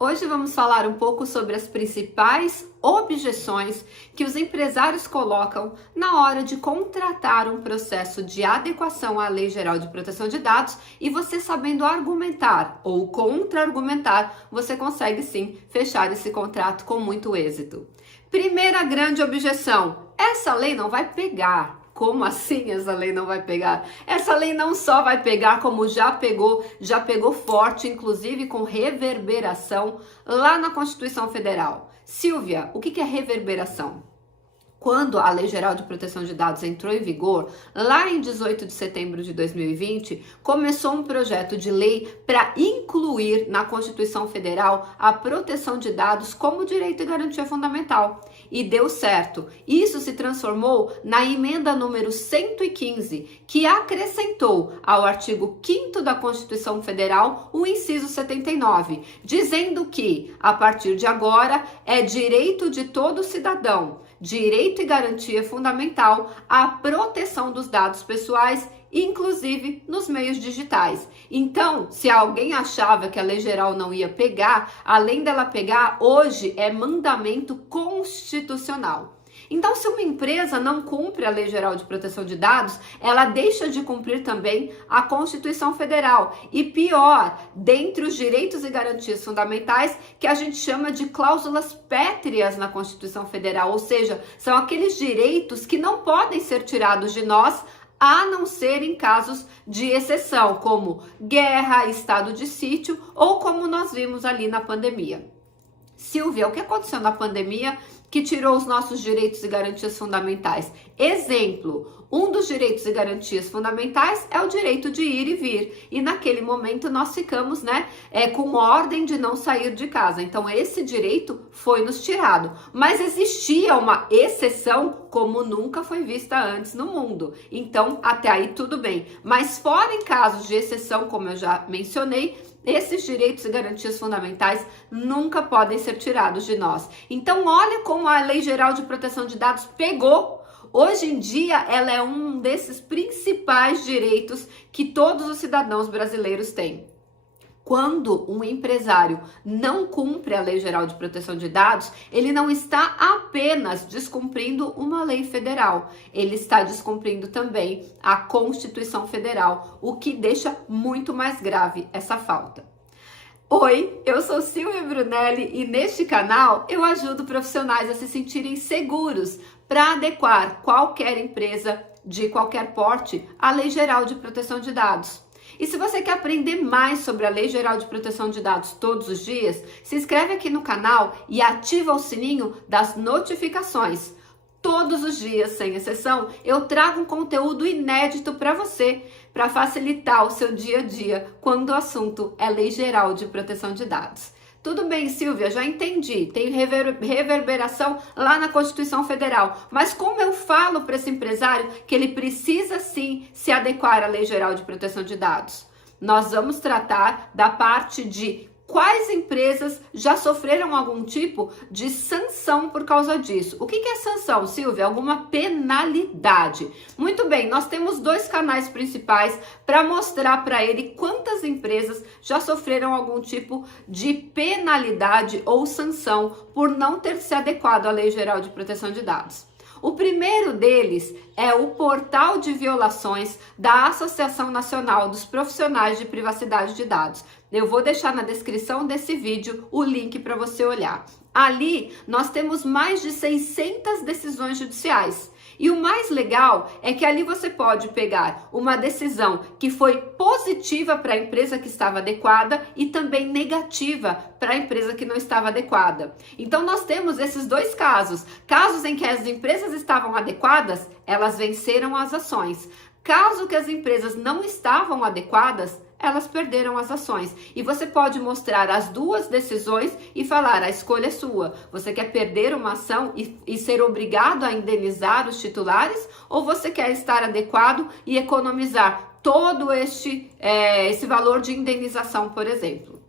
Hoje vamos falar um pouco sobre as principais objeções que os empresários colocam na hora de contratar um processo de adequação à Lei Geral de Proteção de Dados, e você sabendo argumentar ou contra-argumentar, você consegue sim fechar esse contrato com muito êxito. Primeira grande objeção: essa lei não vai pegar. Como assim essa lei não vai pegar? Essa lei não só vai pegar, como já pegou forte, inclusive com reverberação lá na Constituição Federal. Silvia, o que é reverberação? Quando a Lei Geral de Proteção de Dados entrou em vigor, lá em 18 de setembro de 2020, começou um projeto de lei para incluir na Constituição Federal a proteção de dados como direito e garantia fundamental. E deu certo. Isso se transformou na emenda número 115, que acrescentou ao artigo 5º da Constituição Federal o inciso 79, dizendo que, a partir de agora, é direito de todo cidadão, direito e garantia fundamental à proteção dos dados pessoais, inclusive nos meios digitais. Então, se alguém achava que a Lei Geral não ia pegar, além dela pegar, hoje é mandamento constitucional. Então, se uma empresa não cumpre a Lei Geral de Proteção de Dados, ela deixa de cumprir também a Constituição Federal. E pior, dentre os direitos e garantias fundamentais, que a gente chama de cláusulas pétreas na Constituição Federal, ou seja, são aqueles direitos que não podem ser tirados de nós, a não ser em casos de exceção, como guerra, estado de sítio ou como nós vimos ali na pandemia. Silvia, o que aconteceu na pandemia que tirou os nossos direitos e garantias fundamentais? Exemplo, um dos direitos e garantias fundamentais é o direito de ir e vir. E naquele momento nós ficamos, com ordem de não sair de casa. Então esse direito foi nos tirado. Mas existia uma exceção como nunca foi vista antes no mundo. Então até aí tudo bem. Mas fora em casos de exceção, como eu já mencionei, esses direitos e garantias fundamentais nunca podem ser tirados de nós. Então, olha como a Lei Geral de Proteção de Dados pegou. Hoje em dia, ela é um desses principais direitos que todos os cidadãos brasileiros têm. Quando um empresário não cumpre a Lei Geral de Proteção de Dados, ele não está apenas descumprindo uma lei federal, ele está descumprindo também a Constituição Federal, o que deixa muito mais grave essa falta. Oi, eu sou Silvia Brunelli e neste canal eu ajudo profissionais a se sentirem seguros para adequar qualquer empresa de qualquer porte à Lei Geral de Proteção de Dados. E se você quer aprender mais sobre a Lei Geral de Proteção de Dados todos os dias, se inscreve aqui no canal e ativa o sininho das notificações. Todos os dias, sem exceção, eu trago um conteúdo inédito para você, para facilitar o seu dia a dia quando o assunto é Lei Geral de Proteção de Dados. Tudo bem, Silvia, já entendi, tem reverberação lá na Constituição Federal, mas como eu falo para esse empresário que ele precisa sim se adequar à Lei Geral de Proteção de Dados? Nós vamos tratar da parte de quais empresas já sofreram algum tipo de sanção por causa disso. O que é sanção, Silvia? Alguma penalidade. Muito bem, nós temos dois canais principais para mostrar para ele quantas empresas já sofreram algum tipo de penalidade ou sanção por não ter se adequado à Lei Geral de Proteção de Dados. O primeiro deles é o portal de violações da Associação Nacional dos Profissionais de Privacidade de Dados. Eu vou deixar na descrição desse vídeo o link para você olhar. Ali nós temos mais de 600 decisões judiciais. E o mais legal é que ali você pode pegar uma decisão que foi positiva para a empresa que estava adequada e também negativa para a empresa que não estava adequada. Então nós temos esses dois casos. Casos em que as empresas estavam adequadas, elas venceram as ações. Caso que as empresas não estavam adequadas, elas perderam as ações. E você pode mostrar as duas decisões e falar, a escolha é sua. Você quer perder uma ação e ser obrigado a indenizar os titulares? Ou você quer estar adequado e economizar todo esse valor de indenização, por exemplo?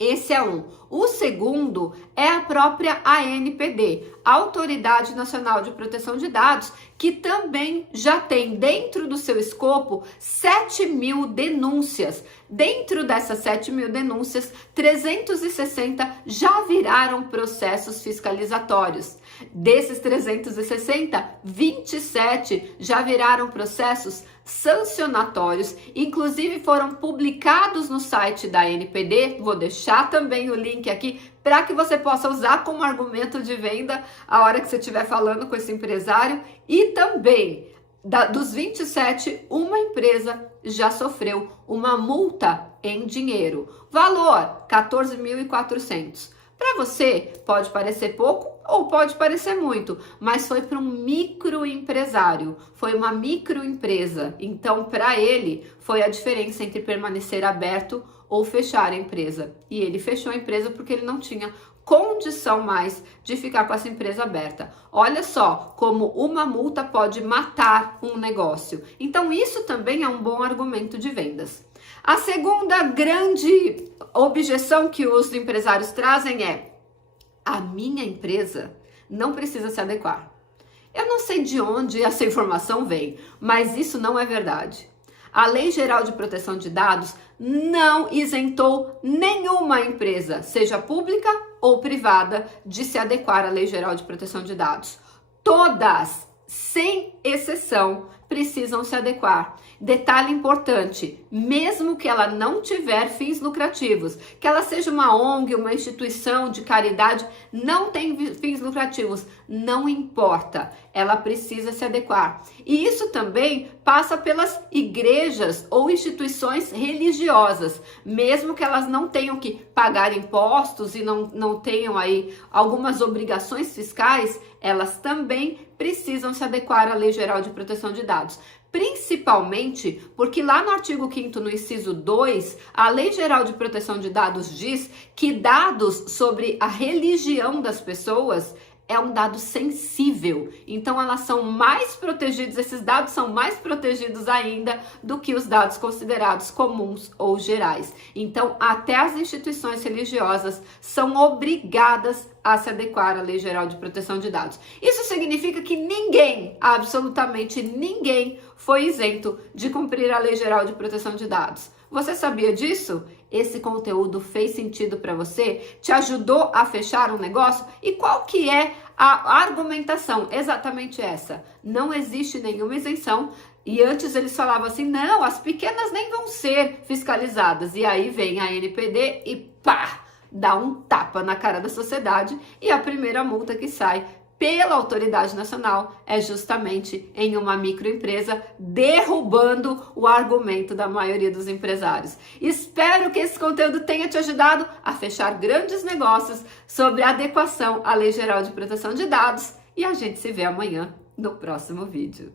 Esse é um. O segundo é a própria ANPD, Autoridade Nacional de Proteção de Dados, que também já tem dentro do seu escopo 7.000 denúncias. Dentro dessas 7.000 denúncias, 360 já viraram processos fiscalizatórios. Desses 360, 27 já viraram processos sancionatórios, inclusive foram publicados no site da ANPD. Vou deixar também o link aqui para que você possa usar como argumento de venda a hora que você estiver falando com esse empresário. E também, dos 27, uma empresa já sofreu uma multa em dinheiro. Valor, 14.400. Para você, pode parecer pouco ou pode parecer muito, mas foi para um microempresário, foi uma microempresa. Então, para ele, foi a diferença entre permanecer aberto ou fechar a empresa. E ele fechou a empresa porque ele não tinha condição mais de ficar com essa empresa aberta. Olha só como uma multa pode matar um negócio. Então, isso também é um bom argumento de vendas. A segunda grande objeção que os empresários trazem é: a minha empresa não precisa se adequar. Eu não sei de onde essa informação vem, mas isso não é verdade. A Lei Geral de Proteção de Dados não isentou nenhuma empresa, seja pública ou privada, de se adequar à Lei Geral de Proteção de Dados. Todas, sem exceção, precisam se adequar. Detalhe importante, mesmo que ela não tiver fins lucrativos, que ela seja uma ONG, uma instituição de caridade, não tem fins lucrativos, não importa, ela precisa se adequar. E isso também passa pelas igrejas ou instituições religiosas, mesmo que elas não tenham que pagar impostos e não tenham aí algumas obrigações fiscais, elas também precisam se adequar à Lei Geral de Proteção de Dados. Principalmente porque lá no artigo 5º, no inciso 2, a Lei Geral de Proteção de Dados diz que dados sobre a religião das pessoas é um dado sensível. Então, elas são mais protegidos, esses dados são mais protegidos ainda do que os dados considerados comuns ou gerais. Então, até as instituições religiosas são obrigadas a se adequar à Lei Geral de Proteção de Dados. Isso significa que ninguém, absolutamente ninguém, foi isento de cumprir a Lei Geral de Proteção de Dados. Você sabia disso? Esse conteúdo fez sentido para você? Te ajudou a fechar um negócio? E qual que é a argumentação? Exatamente essa. Não existe nenhuma isenção. E antes eles falavam assim, não, as pequenas nem vão ser fiscalizadas. E aí vem a ANPD e pá, dá um tapa na cara da sociedade. E a primeira multa que sai pela autoridade nacional é justamente em uma microempresa, derrubando o argumento da maioria dos empresários. Espero que esse conteúdo tenha te ajudado a fechar grandes negócios sobre adequação à Lei Geral de Proteção de Dados e a gente se vê amanhã no próximo vídeo.